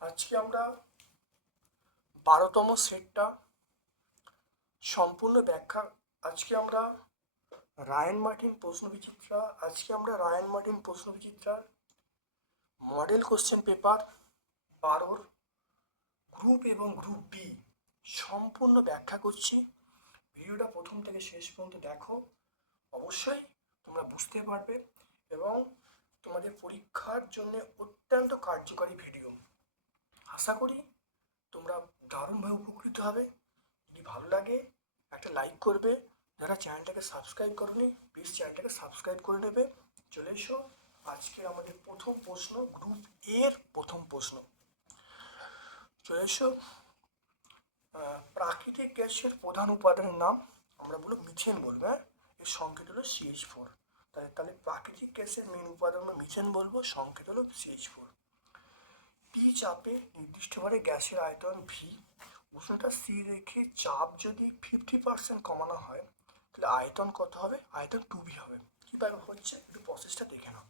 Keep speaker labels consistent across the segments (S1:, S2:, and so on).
S1: আজকে আমরা বারোতম সেটটা সম্পূর্ণ ব্যাখ্যা। আজকে আমরা রায়ন মার্টিন প্রশ্ন বিচিত্রা আজকে আমরা রায়ন মার্টিন প্রশ্ন বিচিত্রার মডেল কোশ্চেন পেপার বারোর গ্রুপ এবং গ্রুপ বি সম্পূর্ণ ব্যাখ্যা করছি। ভিডিওটা প্রথম থেকে শেষ পর্যন্ত দেখো। অবশ্যই তোমরা বুঝতে পারবে এবং তোমাদের পরীক্ষার জন্য অত্যন্ত কার্যকারী ভিডিও আশা করি তোমরা দারুণভাবে উপকৃত হবে। যদি ভালো লাগে একটা লাইক করবে। যারা চ্যানেলটাকে সাবস্ক্রাইব করনি প্লিজ চ্যানেলটাকে সাবস্ক্রাইব করে নেবে। চলে এসো আজকের আমাদের প্রথম প্রশ্ন গ্রুপ এর প্রথম প্রশ্ন। চলে এসো প্রাকৃতিক গ্যাসের প্রধান উপাদানের নাম আমরা বলব মিথেন বলব হ্যাঁ? এর সংকেত হলো সিএইচ ফোর তাহলে তাহলে প্রাকৃতিক গ্যাসের মেন উপাদান আমরা মিথেন বলব, সংকেত হলো সিএইচ ফোর পি চাপে নির্দিষ্টভাবে গ্যাসের আয়তন ভি উষ্ণতা সি রেখে চাপ যদি ফিফটি পার্সেন্ট কমানো হয় তাহলে আয়তন কত হবে? আয়তন টু ভি হবে। কীভাবে হচ্ছে? একটু প্রসেসটা দেখে নাও।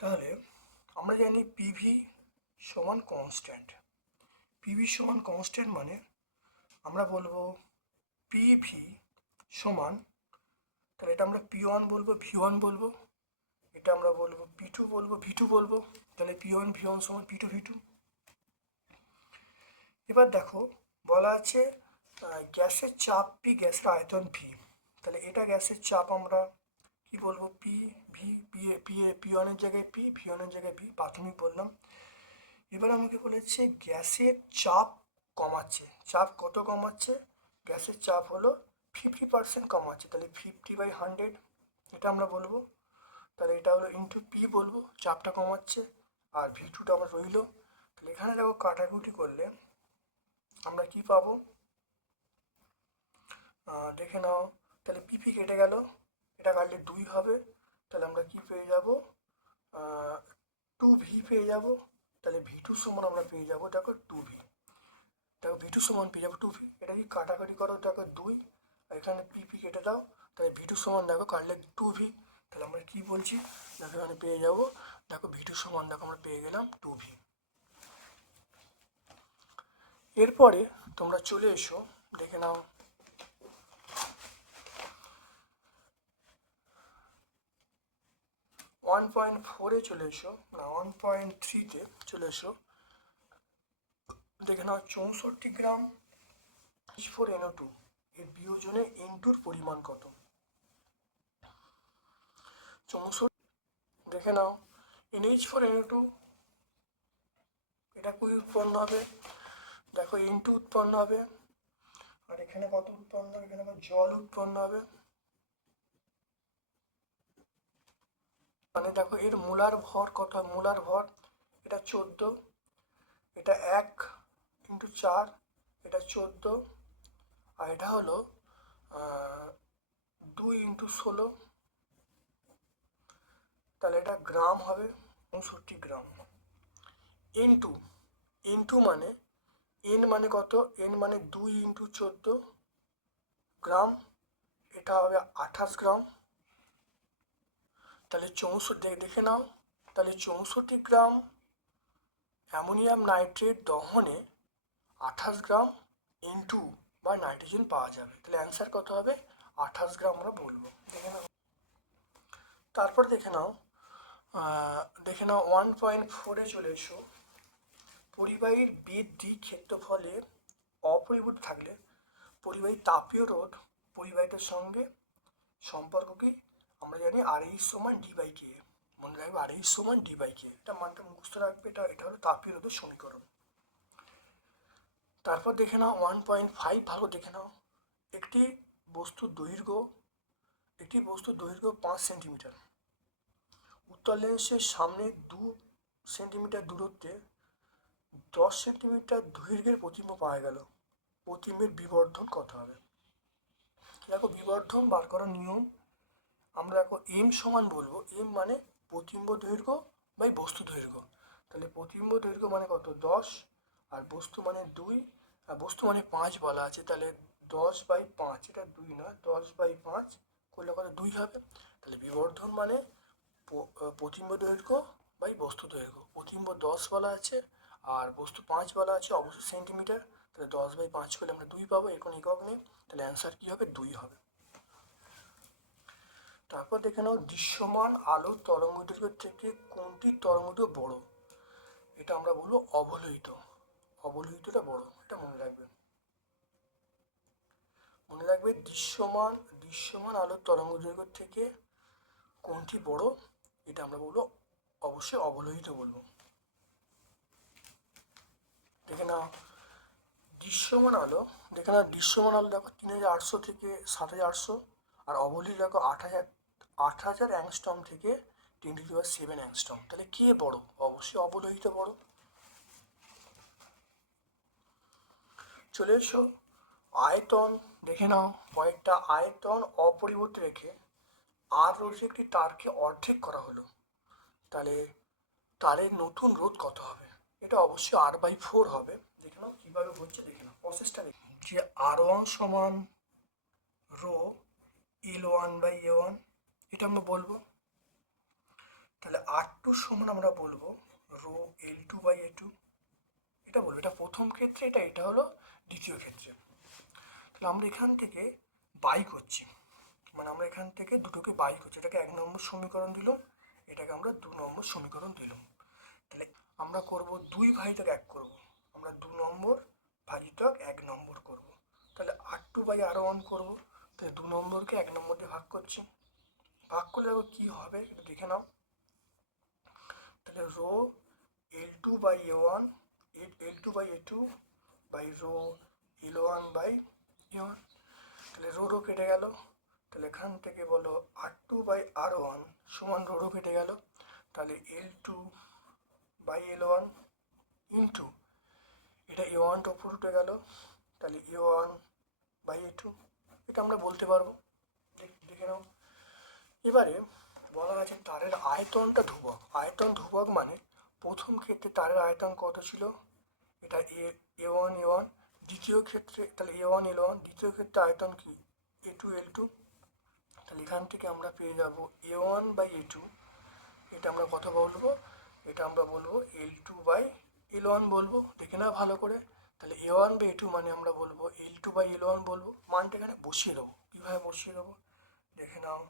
S1: তাহলে আমরা জানি পিভি সমান কনস্ট্যান্ট পিভি সমান কনস্ট্যান্ট মানে আমরা বলব পিভি সমান, তাহলে এটা আমরা পি ওয়ান বলব ভি ওয়ান বলব। এটা আমরা বলব পি টু বলব ভি টু বলব। তাহলে পি ওয়ান ভি ওয়ান সমান পি টু ভি টু এবার দেখো, বলা আছে গ্যাসের চাপ পি গ্যাসের আয়তন ভি তাহলে এটা গ্যাসের চাপ আমরা কি বলব? P V P A P A P ওয়ানের জায়গায় পি ভি ওয়ানের জায়গায় ভি প্রাথমিক বললাম। এবার আমাকে বলেছে গ্যাসের চাপ কমাচ্ছে। চাপ কত কমাচ্ছে? গ্যাসের চাপ হলো ফিফটি পার্সেন্ট কমাচ্ছে। তাহলে ফিফটি বাই হান্ড্রেড এটা আমরা বলব। তাহলে এটা হলো ইন্টু পি বলব, চাপটা কমাচ্ছে। আর ভি টুটা আমার রইল। তাহলে এখানে দেখো কাটাকুটি করলে আমরা কি পাবো? দেখে নাও, তাহলে পিপি কেটে গেল? এটা কাটলে দুই হবে, তাহলে আমরা কি পেয়ে যাব? টু ভি পেয়ে যাব, তাহলে ভি টু সমান আমরা পেয়ে যাব, দেখো টু ভি দেখো ভি টু সমান পেয়ে যাব টু ভি এটা কি কাটাকাটি করো? দেখো দুই, আর এখানে পিপি কেটে দাও, তাহলে ভি টু সমান দেখো কাটলে টু ভি তাহলে আমরা কি বলছি? দেখো এখানে পেয়ে যাব, দেখো ভি টু সমান দেখো আমরা পেয়ে গেলাম টু ভি এরপরে তোমরা চলে এসো, দেখে নাও ওয়ান পয়েন্ট ফোরে চলে এসো না ওয়ান পয়েন্ট থ্রিতে চলে এসো। দেখে নাও, চৌষট্টি gram H four NO two এর বিয়োজনে এনটুর পরিমাণ কত? চৌষট্টি, দেখে নাও এনএইচ ফোর এনও টু এটা কই উৎপন্ন হবে? দেখো ইনটু উৎপন্ন হবে, আর এখানে কত উৎপন্ন হবে? এখানে জল উৎপন্ন হবে? মানে দেখো এর মূলার ভর কত মূলার ভর এটা চোদ্দ, এটা এক ইন্টু চার, এটা চোদ্দ, আর এটা হলো দুই ইন্টু ষোলো। তাহলে এটা গ্রাম হবে উনষট্টি গ্রাম। ইন্টু ইন্টু মানে এন মানে কত? এন মানে দুই ইন্টু চোদ্দ গ্রাম, এটা হবে আঠাশ গ্রাম। তাহলে চৌষট্টি, দেখে নাও। তাহলে চৌষট্টি গ্রাম অ্যামোনিয়াম নাইট্রেট দহনে আঠাশ গ্রাম ইন্টু বা নাইট্রোজেন পাওয়া যাবে। তাহলে অ্যান্সার কত হবে? আঠাশ গ্রাম আমরা বলব। দেখে নাও। তারপর দেখে নাও। দেখে নাও ওয়ান পয়েন্ট ফোরে চলে এসো। পরিবাহীর বৃদ্ধি ক্ষেত্রফলে অপরিবর্তিত থাকলে পরিবাহী তাপীয় রোধ পরিবাহীটার সঙ্গে সম্পর্ক কি? আমরা জানি আর এই সমান ডি বাই কে মনে রাখবে আর এই সমান ডি বাই কে এটা মানটা মুখস্থ রাখবে, এটা এটা হলো তাপীয় রোধের সমীকরণ। তারপর দেখে নাও ওয়ান পয়েন্ট ফাইভ ভালো দেখে নাও, একটি বস্তুর দৈর্ঘ্য, একটি বস্তুর দৈর্ঘ্য পাঁচ সেন্টিমিটার। উত্তর লেন্সের সামনে দু সেন্টিমিটার দূরত্বে দশ সেন্টিমিটার দৈর্ঘ্যের প্রতিম্ব পাওয়া গেল। প্রতিম্বের বিবর্ধন কত হবে? দেখো, বিবর্ধন বার করার নিয়ম আমরা দেখো এম সমান বলব এম মানে প্রতিম্ব দৈর্ঘ্য বাই বস্তু দৈর্ঘ্য। তাহলে প্রতিম্ব দৈর্ঘ্য মানে কত? দশ। আর বস্তু মানে দুই। আর বস্তু মানে পাঁচ বলা আছে, তাহলে দশ বাই পাঁচ, এটা দুই না, দশ বাই পাঁচ করলে কত? দুই হবে। তাহলে বিবর্ধন মানে প্রতিম্ব দৈর্ঘ্য বাই বস্তু দৈর্ঘ্য। প্রতিম্ব দশ বলা আছে, আর বস্তু পাঁচ বলা আছে অবশ্যই সেন্টিমিটার তাহলে দশ বাই পাঁচ করলে আমরা দুই পাবো, এর কোনো একক নেই। তাহলে অ্যান্সার কী হবে? দুই হবে। তারপর দেখে নাও, দৃশ্যমান আলোর তরঙ্গ দৈর্ঘ্য থেকে কোনটি তরঙ্গ দৈর্ঘ্য বড়? এটা আমরা বলব অবলোহিত। অবলোহিতটা বড়, এটা মনে রাখবেন। মনে রাখবে দৃশ্যমান দৃশ্যমান আলোর তরঙ্গ দৈর্ঘ্য থেকে কোনটি বড়? এটা আমরা বলব, অবশ্যই অবলোহিত বলব। দেখে নাও, দৃশ্যমান আলো, দেখে নাও, দৃশ্যমান আলো দেখো তিন হাজার আটশো থেকে সাত হাজার আটশো। আর দেখো আট হাজার আট হাজার অ্যাংস্টম থেকে টোয়েন্টি টু সেভেন অ্যাংস্টম তাহলে কে বড়? অবশ্যই অবলোহিত বড়। চলে এসো। আয়তন দেখে নাও, কয়েকটা আয়তন অপরিবর্তিত রেখে আর রোধ একটি তারকে অর্ধেক করা হলো। তাহলে তারের নতুন রোধ কত হবে? এটা অবশ্যই আর বাই ফোর হবে। দেখে নাও কীভাবে হচ্ছে, দেখে নাও। প্রসেসটা দেখে যে আর ওয়ান সমান rho L one by A one এটা আমরা বলব। তাহলে আর টু সমান আমরা বলব rho L two by A two এটা বলব, এটা প্রথম ক্ষেত্রে, এটা এটা হলো দ্বিতীয় ক্ষেত্রে। তাহলে আমরা এখান থেকে বাই করছি। মানে আমরা এখান থেকে দুটোকে বাই করছি। এটাকে এক নম্বর সমীকরণ দিলাম, এটাকে আমরা দু নম্বর সমীকরণ দিলাম। তাহলে আমরা করব দুই ভাজিতক এক করব। আমরা দু নম্বর ভাজিতক এক নম্বর করব। তাহলে R two by R one করব। তাহলে দু নম্বরকে এক নম্বর দিয়ে ভাগ করছি। ভাগ করলে কী হবে? একটু দেখে নাও। তাহলে rho L two by A one L two by A two by rho L one by A one তাহলে রো রো কেটে গেল। তাহলে এখান থেকে বলো R two by R one সমান রো রো কেটে গেল। তাহলে L two by L one into এটা এ ওয়ানটা উপর উঠে গেল। তাহলে A one by A two এটা আমরা বলতে পারব। দেখ- নাও। এবারে বলা আছে তারের আয়তনটা ধ্রুবক। আয়তন ধ্রুবক মানে প্রথম ক্ষেত্রে তারের আয়তন কত ছিল? এটা এ এ ওয়ান এ ওয়ান দ্বিতীয় ক্ষেত্রে, তাহলে এ ওয়ান এল ওয়ান দ্বিতীয় ক্ষেত্রে আয়তন কি? এ টু এল টু তাহলে এখান থেকে আমরা পেয়ে যাব A one by A two এটা আমরা কথা বলব। এটা আমরা বলব L two by L one বলব। দেখে না ভালো করে। তাহলে A one by A two মানে আমরা বলব L two by L one বলব, মানটা এখানে বসিয়ে দেবো। কীভাবে বসিয়ে দেবো? দেখে নাও।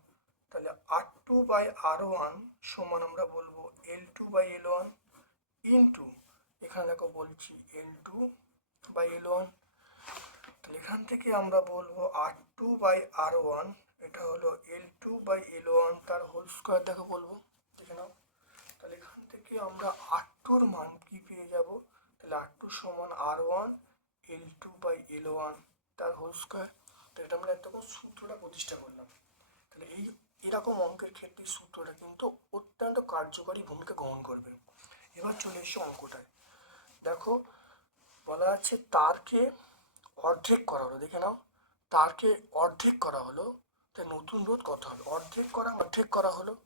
S1: তাহলে R two by R one সমান আমরা বলব L two by L one into এখানে দেখো বলছি L two by L one তাহলে এখান থেকে আমরা বলব R two by R one এটা হলো L two by L one তার হোল স্কোয়ার দেখো বলব। দেখে নাও। তাহলে এখান থেকে আমরা আর টুর মান কি পেয়ে যাব? তাহলে টু সমান R one L two by L one তার হোল স্কোয়ার তো এটা আমরা এতক্ষণ সূত্রটা প্রতিষ্ঠা করলাম। তাহলে এই, এরকম অঙ্কের ক্ষেত্রে সূত্রটা কিন্তু অত্যন্ত কার্যকরী ভূমিকা গ্রহণ করবে। এবার চলে এসে অঙ্কটায়। দেখো, বলা আছে তারকে অর্ধেক করা হলো, দেখে নাও। তারকে অর্ধেক করা হলো, তাই নতুন রোধ কত হবে? অর্ধেক করা অর্ধেক করা হলো।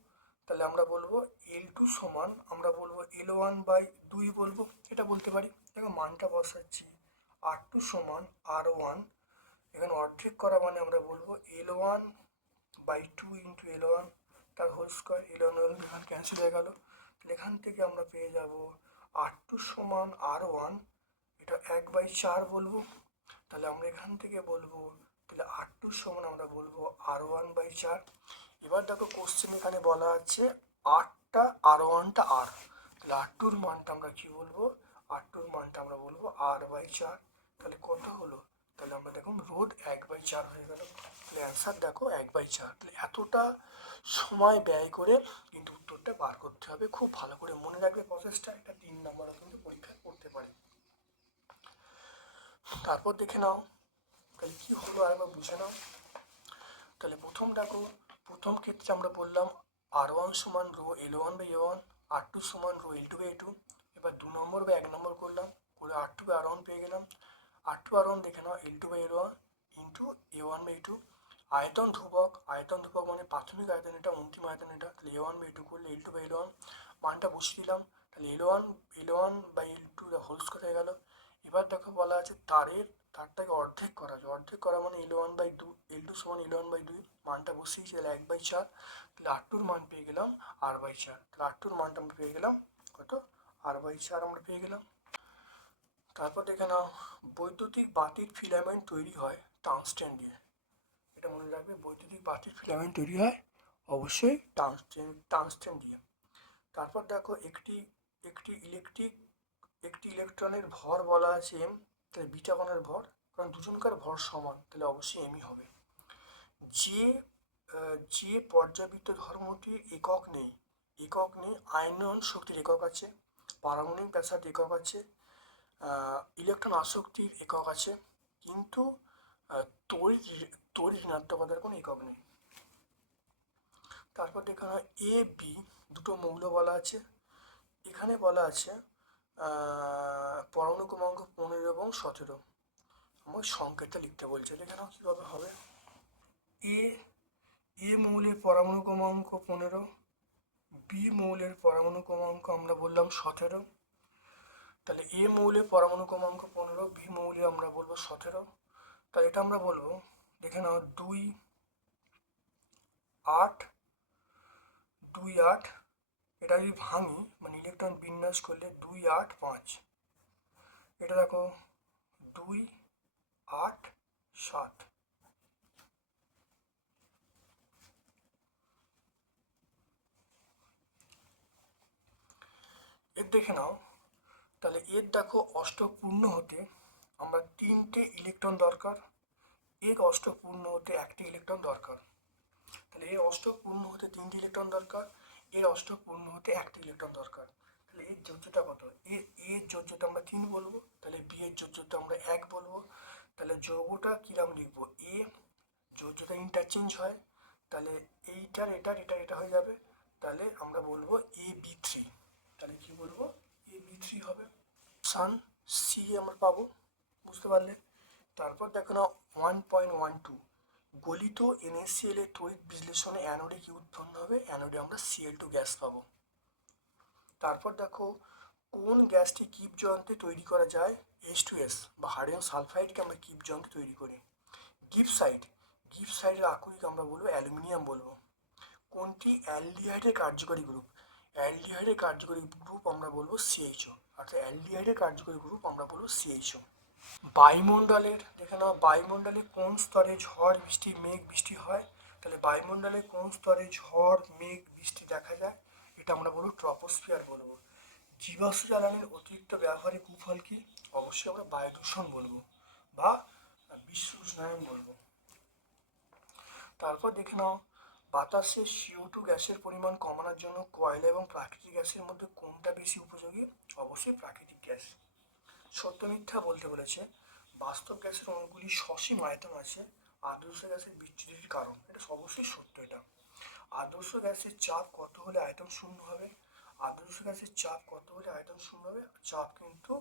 S1: তাহলে আমরা বলব এল টু সমান, আমরা বলব এল ওয়ান বাই দুই বলব, এটা বলতে পারি। দেখো মানটা বসাচ্ছি। আর টু সমান আর ওয়ান এখানে অর্ধেক করা মানে আমরা বলব L one by two into L one তার হোল স্কোয়ার এল ওয়ান এখানে ক্যান্সেল হয়ে গেল। তাহলে এখান থেকে আমরা পেয়ে যাব আর টু সমান আর ওয়ান এটা এক বাই চার বলব। তাহলে আমরা এখান থেকে বলব, তাহলে আর টু সমান আমরা বলব আর ওয়ান বাই চার। এবার দেখো কোশ্চেন এখানে বলা আছে, আটটা আর ওয়ানটা আর। তাহলে আর টুর মানটা আমরা কি বলব? আর টুর মানটা আমরা বলব আর বাই চার। তাহলে কত হলো? তাহলে আমরা দেখুন রোড এক বাই চার হয়ে গেল। তাহলে অ্যান্সার দেখো এক বাই চার। তাহলে এতটা সময় ব্যয় করে কিন্তু উত্তরটা বার করতে হবে। খুব ভালো করে মনে রাখবে প্রসেসটা এটা তিন নম্বরও কিন্তু পরীক্ষায় করতে পারে। তারপর দেখে নাও। তাহলে কী হলো আরেকবার বুঝে নাও। তাহলে প্রথম দেখো প্রথম ক্ষেত্রে আমরা বললাম আর ওয়ান সমান rho L one by A one R two সমান rho L two by two এবার দু নম্বর বা এক নম্বর করলাম, করে R two by R one পেয়ে গেলাম। আর টু আর ওয়ান দেখে নাও L two by L one into A one by two আয়তন ধ্রুবক আয়তন ধ্রুবক মানে প্রাথমিক আয়তন এটা, অন্তিম আয়তন এটা। তাহলে এ ওয়ান বাই টু করলে L two by L one মানটা বসিয়ে দিলাম। তাহলে L one L one by L two whole square হয়ে গেল। এবার দেখো বলা আছে তারের তারটাকে অর্ধেক করা আছে অর্ধেক করা মানে one by two L two সমান ওয়ান বাই দুই মানটা বসিয়েছি তাহলে এক বাই চার, তাহলে আর টুর মান পেয়ে গেলাম আর বাই চার। তাহলে আর টুর মানটা আমরা পেয়ে গেলাম কত? আর বাই চার আমরা পেয়ে গেলাম। তারপর দেখে নাও, বৈদ্যুতিক বাতির ফিলামেন্ট তৈরি হয় টাংস্টেন দিয়ে। এটা মনে রাখবে, বৈদ্যুতিক বাতির ফিলামেন্ট তৈরি হয় অবশ্যই টাংস্টেন টাংস্টেন দিয়ে। তারপর দেখো একটি একটি ইলেকট্রিক একটি ইলেকট্রনের ভর বলা আছে এম তাহলে বিটা ভর, কারণ দুজনকার ভর সমান, তাহলে অবশ্যই এমই হবে। যে যে পর্যাবৃত্ত ধর্মটির একক নেই একক নেই আয়নন শক্তির একক আছে, পারমাণবিক ব্যাসার্ধ একক আছে ইলেকট্রন আসক্তির একক আছে, কিন্তু তড়িৎ তড়িৎ ঋণাত্মকতার কোনো একক নেই। তারপর দেখানো এ বি দুটো মৌল বলা আছে। এখানে বলা আছে পরমাণু ক্রমাঙ্ক পনেরো এবং সতেরো। আমার সংকেতটা লিখতে বলছে এখানে কীভাবে হবে? এ এ মৌলের পরমাণু ক্রমাঙ্ক পনেরো, বি মৌলের পরমাণু ক্রমাঙ্ক আমরা বললাম সতেরো। তাহলে এ মৌলের পরমাণু ক্রমাঙ্ক পনেরো, বি মৌলে আমরা বলব সতেরো। তাহলে এটা আমরা বলব, দেখে নাও, দুই আট দুই আট এটা যদি ভাঙি মানে ইলেকট্রন বিন্যাস করলে দুই আট পাঁচ। এটা দেখো, দুই আট সাত। এর দেখে নাও, তাহলে এর দেখো অষ্টক পূর্ণ হতে আমরা তিনটে ইলেকট্রন দরকার, এর অষ্টক পূর্ণ হতে একটি ইলেকট্রন দরকার। তাহলে এর অষ্টক পূর্ণ হতে তিনটি ইলেকট্রন দরকার এর অষ্টক পূর্ণ হতে একটি ইলেকট্রন দরকার। তাহলে এর যোজ্যতা কত? এর এর যোজ্যতা আমরা তিন বলব, তাহলে বি এর যোজ্যতা আমরা এক বলব। তাহলে যৌগটা কিরাম লিখব? এ, যোজ্যতা ইন্টারচেঞ্জ হয়, তাহলে এইটার, এটার এটার, এটা হয়ে যাবে। তাহলে আমরা বলব এ বি থ্রি। তাহলে কি বলব? এ বি থ্রি হবে। সান সি আমরা পাবো, বুঝতে পারলে? তারপর দেখো না ওয়ান পয়েন্ট ওয়ান টু গলিত এনএসিএল এর তড়িৎ বিশ্লেষণে অ্যানোডে কি উৎপন্ন হবে। অ্যানোডে আমরা সিএল টু গ্যাস পাবো। তারপর দেখো, কোন গ্যাসটি কিপ যন্ত্রে তৈরি করা যায়? এস টু এস বা হাইড্রোজেন সালফাইডকে আমরা কিপ যন্ত্রে তৈরি করি। গিপসাইড, গিপসাইডের আকরিক আমরা বলব, অ্যালুমিনিয়াম বলব। কোনটি? অ্যালডিহাইডের কার্যকরী গ্রুপ। অ্যালডিহাইডের কার্যকরী গ্রুপ আমরা বলব সিএইচও অর্থাৎ অ্যালডিহাইডের কার্যকরী গ্রুপ আমরা বলব সিএইচও বায়ুমণ্ডলের, দেখে নাও, বায়ুমণ্ডলে কোন স্তরে ঝড়, বৃষ্টি, মেঘ, বৃষ্টি হয়? তাহলে বায়ুমণ্ডলে কোন স্তরে ঝড়, মেঘ, বৃষ্টি দেখা যায়? এটা আমরা বলব ট্রপোস্ফিয়ার বলব। জীবাশ্ম জ্বালানির অতিরিক্ত ব্যবহারে কুফল কি? অবশ্যই আমরা বায়ু দূষণ বলব বা বিশ্ব উষ্ণায়ন বলব। তারপর দেখে নাও, বাতাসে সিও টু গ্যাসের পরিমাণ কমানোর জন্য কয়লা এবং প্রাকৃতিক গ্যাসের মধ্যে কোনটা বেশি উপযোগী? অবশ্যই প্রাকৃতিক গ্যাস। সত্য মিথ্যা বলতে বলেছে, বাস্তব গ্যাসের অণুগুলি সসীম আয়তন আছে আদর্শ গ্যাসের বিচ্যুতির কারণ। এটা অবশ্যই সত্য এটা। আদর্শ গ্যাসের চাপ কত হলে আয়তন শূন্য হবে? আদর্শ গ্যাসের চাপ কত হলে আয়তন শূন্য হবে? চাপ কিন্তু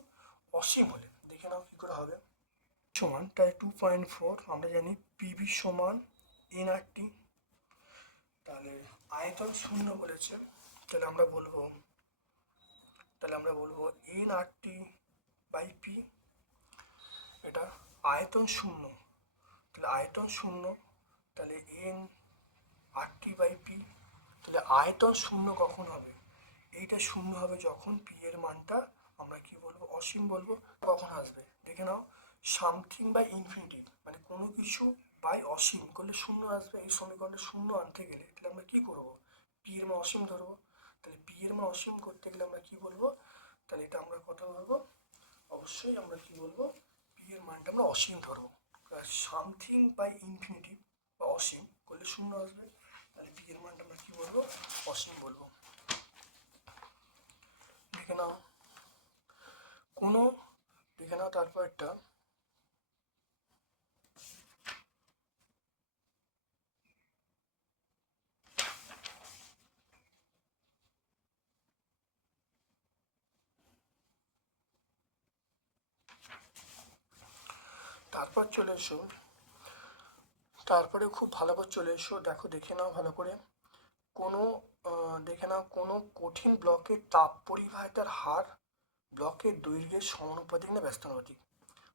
S1: অসীম হলে। দেখে নাও কী করে হবে। সমান তাই টু পয়েন্ট ফোর আমরা জানি পিভি সমান এন আর টি তাহলে আয়তন শূন্য বলেছে, তাহলে আমরা বলব, তাহলে আমরা বলব N R T by P এটা আয়তন শূন্য। তাহলে আয়তন শূন্য, তাহলে N R T by P তাহলে আয়তন শূন্য কখন হবে? এইটা শূন্য হবে যখন পি এর মানটা আমরা কি বলব, অসীম বলব, কখন আসবে? দেখে নাও, সামথিং বাই ইনফিনিটিভ মানে কোনো কিছু বাই অসীম, করলে শূন্য আসবে, এই সমীকরণে শূন্য আনতে গেলে, তাহলে আমরা কি করব? পি এর মান অসীম ধরবো। তাহলে পি এর মান অসীম করতে গেলে আমরা কি বলব? তাহলে এটা আমরা কত ধরবো অবশ্যই আমরা কি বলব? পি এর মানটা আমরা অসীম ধরবো। সামথিং বাই ইনফিনিটি বা অসীম করলে শূন্য আসবে। তাহলে পি এর মানটা আমরা কি বলব? অসীম বলব। দেখে নাও। কোনো, দেখে নাও তারপর একটা। তারপর চলে এসো। তারপরে খুব ভালো করে চলে এসো। দেখো, দেখে নাও ভালো করে। কোনো দেখে নাও, কোনো কঠিন ব্লকের তাপ পরিবাহিতার হার ব্লকের দৈর্ঘ্যের সমানুপাতিক না ব্যস্তানুপাতিক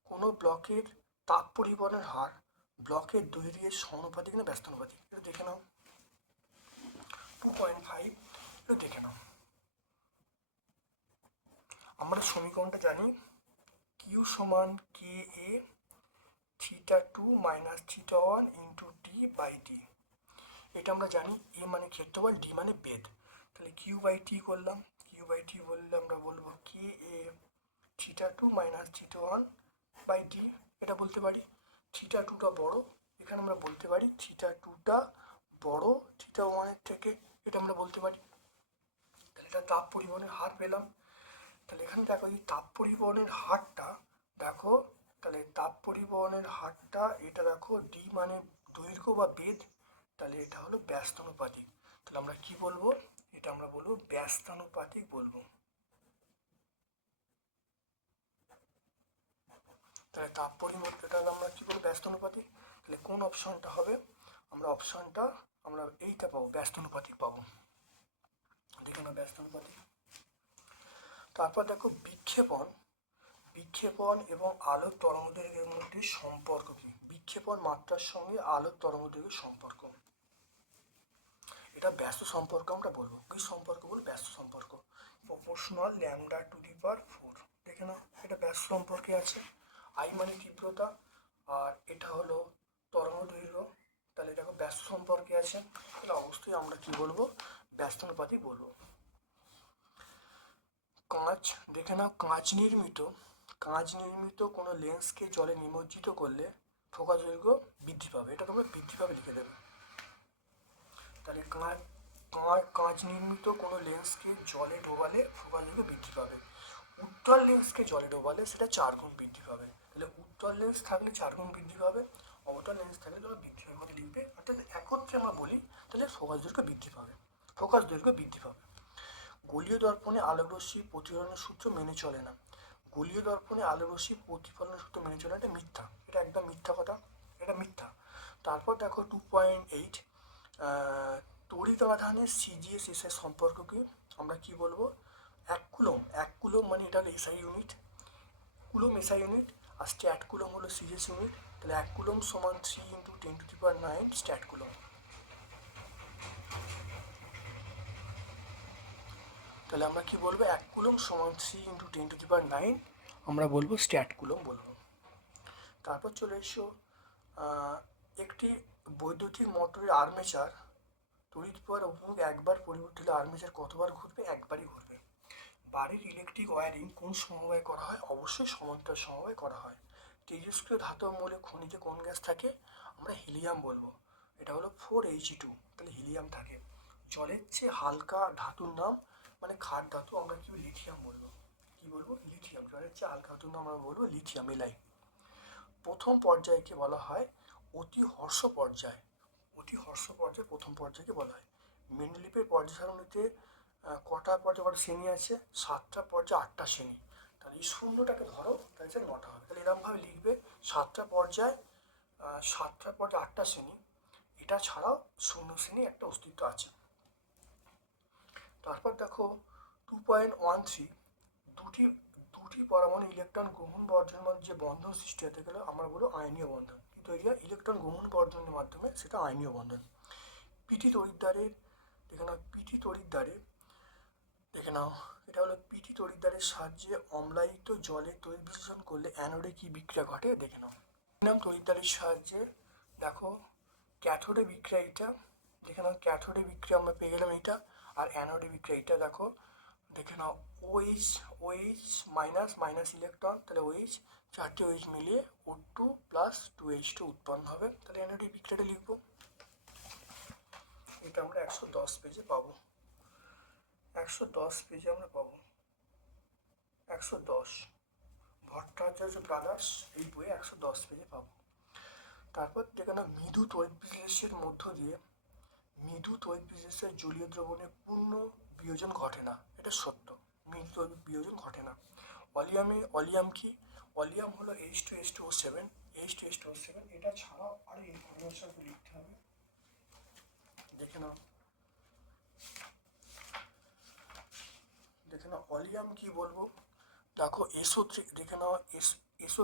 S1: কোনো ব্লকের তাপ পরিবহনের হার ব্লকের দৈর্ঘ্যের সমানুপাতিক না ব্যস্তানুপাতিক এটা দেখে নাও। টু পয়েন্ট ফাইভ এটা দেখে নাও। আমরা সমীকরণটা জানি। কিউ সমান K A theta two minus theta one into T by T. এটা আমরা জানি এ মানে ক্ষেত্রফল, ডি মানে বেদ তাহলে কিউ বাই টি করলাম। কিউ বাই টি বললে আমরা বলব K A theta two minus theta one by T. এটা বলতে পারি থিটা টুটা বড়। এখানে আমরা বলতে পারি থিটা টুটা বড় থিটা ওয়ানের থেকে। এটা আমরা বলতে পারি। তাহলে এটা তাপ পরিবহনের হার পেলাম। তাহলে এখানে দেখো এই তাপ পরিবহনের হারটা, দেখো তাহলে তাপ পরিবহনের হারটা এটা দেখো ডি মানে দৈর্ঘ্য বা বেদ তাহলে এটা হলো ব্যস্তানুপাতিক। তাহলে আমরা কি বলব? এটা আমরা বলব ব্যস্তানুপাতিক বলব। তাহলে তাপ পরিবর্তনটা আমরা কি বলব ব্যস্তানুপাতিক? তাহলে কোন অপশনটা হবে? আমরা অপশনটা, আমরা এইটা পাবো, ব্যস্তানুপাতিক পাবো। দেখে না ব্যস্তানুপাতিক। তারপর দেখো বিক্ষেপণ। বিক্ষেপণ এবং আলোর তরঙ্গদৈর্ঘ্যের মধ্যে সম্পর্ক কি? বিক্ষেপণ মাত্রার সঙ্গে আলোর তরঙ্গদৈর্ঘ্যের সম্পর্ক। এটা ব্যস্ত সম্পর্ক আমরা বলব। কি সম্পর্ক বলব? ব্যস্ত সম্পর্ক। Proportional lambda to the power four দেখে নাও, এটা ব্যস্ত সম্পর্কে আছে। আই মানে তীব্রতা, আর এটা হলো তরঙ্গ দৈর্ঘ্য তাহলে দেখো, ব্যস্ত সম্পর্কে আছে। তাহলে অবশ্যই আমরা কি বলব? ব্যস্তানুপাতিক বলব। কাঁচ, দেখে নাও, কাঁচ নির্মিত কাঁচ নির্মিত কোনো লেন্সকে জলে নিমজ্জিত করলে ফোকাস দৈর্ঘ্য বৃদ্ধি পাবে। এটা তোমরা বৃদ্ধি পাবে লিখে দেবে। তাহলে কাঁচ কাঁচ কাঁচ নির্মিত কোনো লেন্সকে জলে ডোবালে ফোকাস দৈর্ঘ্য বৃদ্ধি পাবে। উত্তর লেন্সকে জলে ডোবালে সেটা চার গুণ বৃদ্ধি পাবে। তাহলে উত্তর লেন্স থাকলে চার গুণ বৃদ্ধি পাবে, অবতল লেন্স থাকলে তোমার বৃদ্ধি পাবে। কথা লিখবে, অর্থাৎ একত্রে আমরা বলি তাহলে ফোকাস দৈর্ঘ্য বৃদ্ধি পাবে। ফোকাস দৈর্ঘ্য বৃদ্ধি পাবে। গলীয় দর্পণে আলোকরশ্মি প্রতিফলনের সূত্র মেনে চলে না। গলীয় দর্পণে আলোকরশ্মি প্রতিফলনের সূত্র মেনে চলে এটা মিথ্যা। এটা একদম মিথ্যা কথা। এটা মিথ্যা। তারপর দেখো টু পয়েন্ট এইট তড়িৎ আধানের সিজিএস এসের সম্পর্ক কি আমরা কি বলব? এক কুলম। এক কুলম মানে এটা হলো SI unit coulomb SI unit আর স্ট্যাট কুলম হলো সিজিএস ইউনিট তাহলে এক কুলম সমান three into ten to three power nine stat coulomb. তাহলে আমরা কি বলব? এক কুলম সমান three into ten to the power nine আমরা বলব স্ট্যাট কুলম বলব। তারপর চলে এসো একটি বৈদ্যুতিক মোটরের আর্মেচার তড়িৎ প্রবাহের উপভোগ একবার পরিবর্তিত হলে আর্মেচার কতবার ঘুরবে একবারই ঘুরবে বাড়ির ইলেকট্রিক ওয়ারিং কোন সমবায় করা হয়? অবশ্যই সমান্তরাল সমবায় করা হয়। তেজস্ক্রিয় ধাতব মৌলে খনিতে কোন গ্যাস থাকে? আমরা হিলিয়াম বলব। এটা হলো ফোর এইচ টু তাহলে হিলিয়াম থাকে। জলের চেয়ে হালকা ধাতুর নাম মানে খাট ধাতু আমরা কি লিথিয়াম বলব? কি বলব? লিথিয়াম। হালকা ধাতুর নাম আমরা বলব লিথিয়াম এলাই প্রথম পর্যায়কে বলা হয় অতি হর্ষ পর্যায়। অতি হর্ষ পর্যায় প্রথম পর্যায়কে বলা হয়। মেন্ডেলিপের পর্যায় সারণীতে কটা পর্যায় কটা শ্রেণি আছে? সাতটা পর্যায়, আটটা শ্রেণি। তাহলে এই শূন্যটাকে ধরো, তাহলে যে নটা হবে। তাহলে এরকমভাবে লিখবে, সাতটা পর্যায় সাতটা পর্যায়ে, আটটা শ্রেণি। এটা ছাড়াও শূন্য শ্রেণি একটা অস্তিত্ব আছে। তারপর দেখো টু পয়েন্ট ওয়ান থ্রি দুটি দুটি পরমাণু ইলেকট্রন গ্রহণ বর্জনের মধ্যে যে বন্ধন সৃষ্টি হতে গেলে আমরা বলব আয়নীয় বন্ধন। কি তৈরি ইলেকট্রন গ্রহণ বর্জনের মাধ্যমে সেটা আয়নীয় বন্ধন। পিটি তড়িৎদ্বারের দেখে নাও পিটি তড়িৎদ্বারে দেখে নাও, এটা হলো পিটি তড়িৎদ্বারের সাহায্যে অম্লায়িত জলে তড়িৎ বিশ্লেষণ করলে অ্যানোডে কি বিক্রিয়া ঘটে, দেখে নাও। নাম তড়িৎদ্বারের সাহায্যে, দেখো ক্যাথোডে বিক্রিয়া এটা দেখে নাও ক্যাথোডে বিক্রিয়া আমরা পেয়ে গেলাম এটা আর অ্যানোডে বিক্রিয়া এটা দেখো, দেখে নাও OH OH minus minus electron তাহলে ওএইচ চারটে ওএইচ মিলিয়ে O two plus two H two উৎপন্ন হবে, তাহলে অ্যানোডে বিক্রিয়াটা লিখব। এটা আমরা একশো দশ পেজে পাবো। একশো দশ পেজে আমরা পাবো। একশো দশ। ভট্টাচার্য ব্রাদার্স এই বইয়ে একশো দশ পেজে পাবো। তারপর দেখে না মৃদু তড়িৎ বিশ্লেষের মধ্য দিয়ে মৃদু তড়িৎ বিশ্লেষের জলীয় দ্রবণে পূর্ণ বিয়োজন ঘটে না। এটা সত্য। মৃদু তড়িৎ বিয়োজন ঘটে না। অলিয়ামে অলিয়াম কি? অলিয়াম হলো H two H two O seven H two H two seven এটা ছাড়াও আরও ইনফরমেশনগুলো লিখতে হবে। দেখে নাও। দেখে নাও, অলিয়াম কি বলব? দেখো, এসো থ্রি দেখে নাও, এসো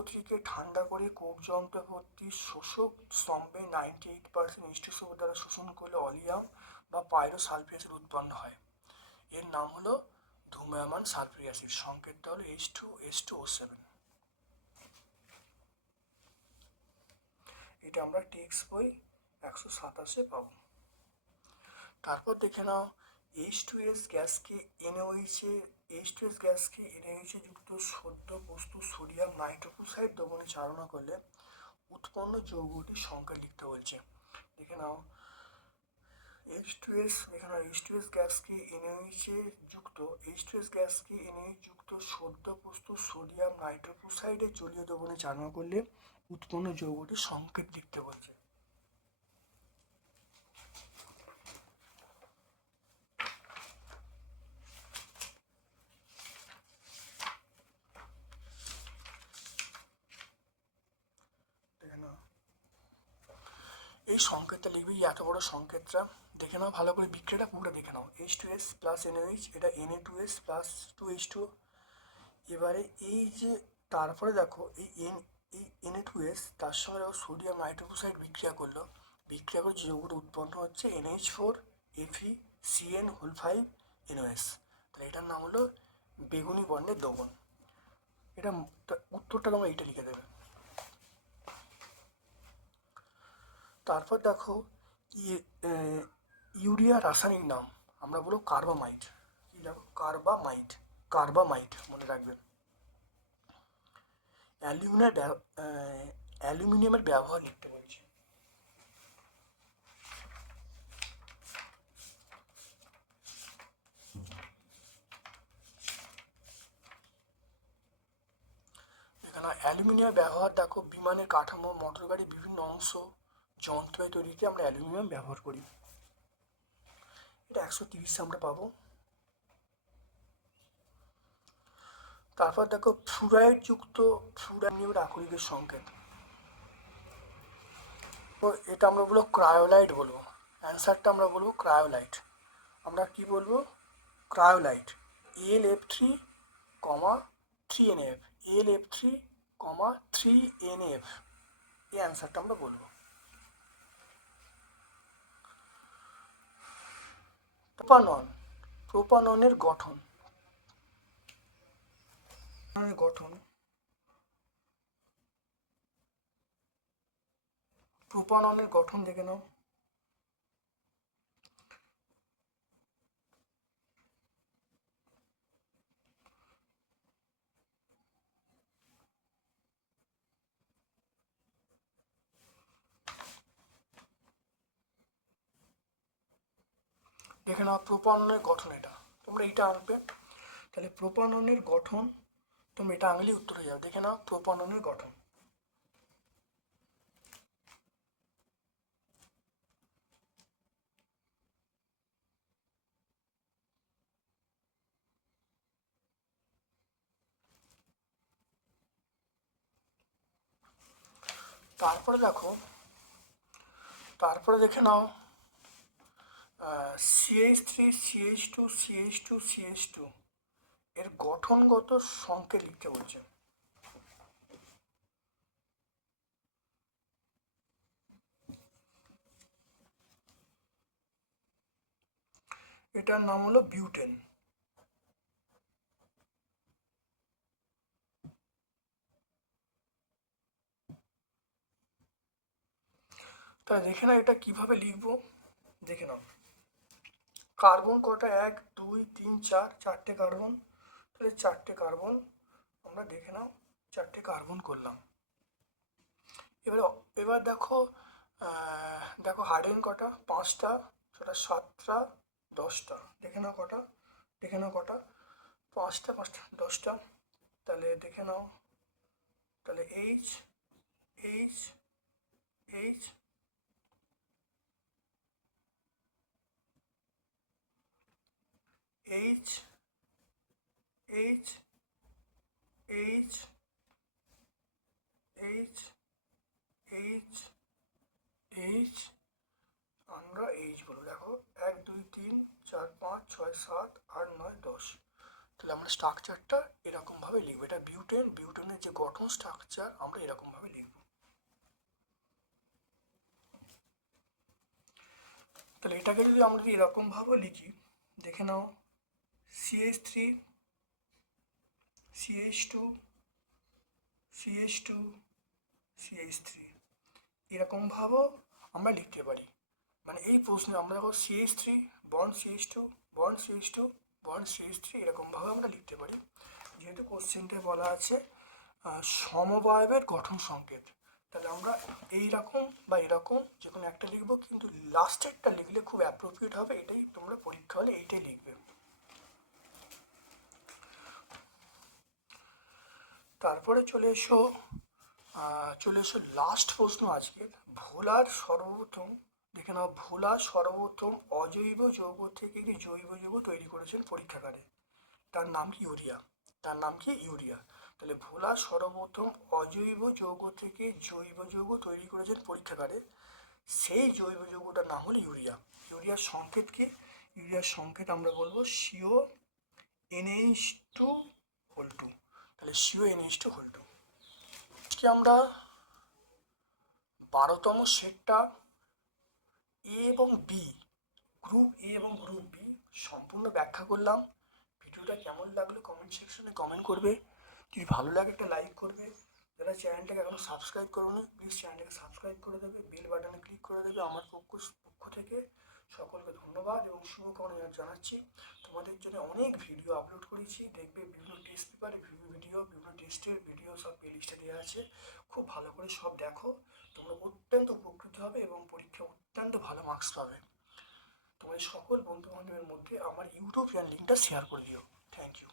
S1: থ্রিকে ঠান্ডা করে কোক যন্ত্র ভর্তি শোষক স্তম্ভে নাইনটি এইট পার্সেন্ট ইস্টিসব দ্বারা শোষণ করলে অলিয়াম বা পাইরো সালফিয়াসের উৎপন্ন হয়। এর নাম হলো ধূম্রায়মান সালফিক অ্যাসিড সংকেতটা হলো H two S two O seven এটা আমরা টেক্সট বই একশো সাতাশে পাবো। তারপর দেখে নাও এইচ টু এস গ্যাসকে এনওইচে এইচ টু গ্যাসকে এনওইচে যুক্ত সদ্য প্রস্তুত সোডিয়াম নাইট্রোক্সাইড দ্রবণে চালনা করলে উৎপন্ন যৌগটির সংখ্যা লিখতে বলছে। দেখে নাও। এইচ টু এস এখানে এইচ টু এস গ্যাসকে এনওইচে যুক্ত এইচ টু এস গ্যাসকে এনওইচ যুক্ত সদ্য প্রস্তুত সোডিয়াম নাইট্রোক্সাইডের জলীয় দ্রবণে চালনা করলে উৎপন্ন যৌগটির সংকেত লিখতে বলছে দেখে নাও এই সংকেতটা লিখবি, এই এত বড় সংকেতটা দেখে নাও, ভালো করে বিক্রিয়াটা পুরোটা দেখে নাও। H two S plus NH এটা N A two S plus two H two এবারে এই যে তারপরে দেখো, এই এন এই এন এ টু এস তার সঙ্গে দেখো সোডিয়াম নাইট্রোক্সাইড বিক্রিয়া করল। বিক্রিয়া করে যে যৌগটা উৎপন্ন হচ্ছে এনএইচ ফোর এফি সিএন হোল ফাইভ এনওএস তাহলে এটার নাম হলো বেগুনি বর্ণের দ্রবণ। এটা উত্তরটা তোমরা এইটা লিখে দেবে। তারপর দেখো ইউরিয়া রাসায়নিক নাম। আমরা বলব কার্বামাইট। কি দেখো? কার্বামাইট। কার্বামাইট মনে রাখবেন অ্যালুমিনিয়াম অ্যালুমিনিয়ামের ব্যবহার লিখতে বলছি। এখানে অ্যালুমিনিয়াম ব্যবহার দেখো, বিমানের কাঠামো মোটর গাড়ির বিভিন্ন অংশ যন্ত্র তৈরিতে আমরা অ্যালুমিনিয়াম ব্যবহার করি। এটা একশো তিরিশে আমরা পাবো। তারপর দেখো ফ্লুরাইড যুক্ত ফ্লুরাইড আকরিকের সংকেত। এটা আমরা বলব ক্রায়োলাইট বলব। অ্যান্সারটা আমরা বলব ক্রায়োলাইট। আমরা কি বলব? Cryolite. L F three, comma three N F. L F three, comma three N F. এই অ্যান্সারটা আমরা বলব। প্রোপানন প্রোপাননের গঠন। গঠন। প্রোপাননের গঠন দেখে নাও। দেখে নাও প্রোপাননের গঠন এটা। তোমরা এটা আনবে তাহলে প্রোপাননের গঠন তুমি এটা আনলেই উত্তর যাও। দেখে নাও প্রোপাননের গঠন। তারপরে দেখো, তারপরে দেখে নাও CH three CH two CH two CH two এর গঠনগত সংকেত লিখতে বলছে এটার নাম হলো বিউটেন। তাহলে দেখে না এটা কীভাবে লিখব। দেখে নাও। কার্বন কটা? এক, দুই, তিন, চার, চারটে কার্বন তাহলে চারটে কার্বন আমরা দেখে নাও চারটে কার্বন করলাম। এবার এবার দেখো দেখো হাইড্রোজেন কটা? পাঁচটা, ছটা, সাতটা, দশটা। দেখে নাও কটা? দেখে নাও কটা? পাঁচটা পাঁচটা, দশটা। তাহলে দেখে নাও। তাহলে H H H H H H ছয় সাত আট নয় দশ তাহলে আমরা স্ট্রাকচারটা এরকমভাবে লিখব। এটা বিউটেন বিউটেনের যে গঠন স্ট্রাকচার আমরা এরকমভাবে লিখব। তাহলে এটাকে যদি আমরা যদি এরকমভাবে লিখি, দেখে নাও CH three CH two CH two CH three এরকমভাবেও আমরা লিখতে পারি। মানে এই প্রশ্নে আমরা যখন CH three bond CH two bond CH two bond CH three এরকমভাবে আমরা লিখতে পারি। যেহেতু কোশ্চেনটায় বলা আছে সমবায়বের গঠন সংকেত। তাহলে আমরা এই রকম বা এরকম যে কোনো একটা লিখব, কিন্তু লাস্টেরটা লিখলে খুব অ্যাপ্রোপ্রিয়েট হবে, এটাই তোমরা পরীক্ষা হলে এইটাই লিখবে। তারপরে চলে এসো চলে এসো লাস্ট প্রশ্ন আজকের ভোলার সর্বপ্রথম দেখে নাও ভোলা সর্বপ্রথম অজৈব যৌগ থেকে যে জৈব যৌগ তৈরি করেছেন পরীক্ষাগারে। তার নাম কি ইউরিয়া? তার নাম কি ইউরিয়া? তাহলে ভোলা সর্বপ্রথম অজৈব যৌগ থেকে জৈব যৌগ তৈরি করেছেন পরীক্ষাগারে। সেই জৈব যৌগটার নাম হলো ইউরিয়া। ইউরিয়ার সংকেত কি? ইউরিয়ার সংকেত আমরা বলব CO NH two whole two. তাহলে CO NH two whole two. আজকে আমরা বারোতম সেটটা এ এবং বি গ্রুপ এ এবং গ্রুপ বি সম্পূর্ণ ব্যাখ্যা করলাম। ভিডিওটা কেমন লাগল কমেন্ট সেকশনে কমেন্ট করবে। যদি ভালো লাগে একটা লাইক করবে। যারা চ্যানেলটাকে এখনও সাবস্ক্রাইব করোনি প্লিজ চ্যানেলটাকে সাবস্ক্রাইব করে দেবে। বেল বাটনে ক্লিক করে দেবে। আমার পক্ষ পক্ষ থেকে সকলকে ধন্যবাদ এবং শুভকামনা জানাচ্ছি। তোমাদের জন্য অনেক ভিডিও আপলোড করেছি। দেখবে বিভিন্ন টেস্ট পেপারে বিভিন্ন ভিডিও বিভিন্ন টেস্টের ভিডিও সব প্লেলিস্টে দেওয়া আছে। খুব ভালো করে সব দেখো। তোমরা অত্যন্ত উপকৃত হবে এবং পরীক্ষা অত্যন্ত ভালো মার্কস পাবে। তোমাদের সকল বন্ধু বান্ধবের মধ্যে আমার ইউটিউব চ্যানেল লিঙ্কটা শেয়ার করে দিও। Thank you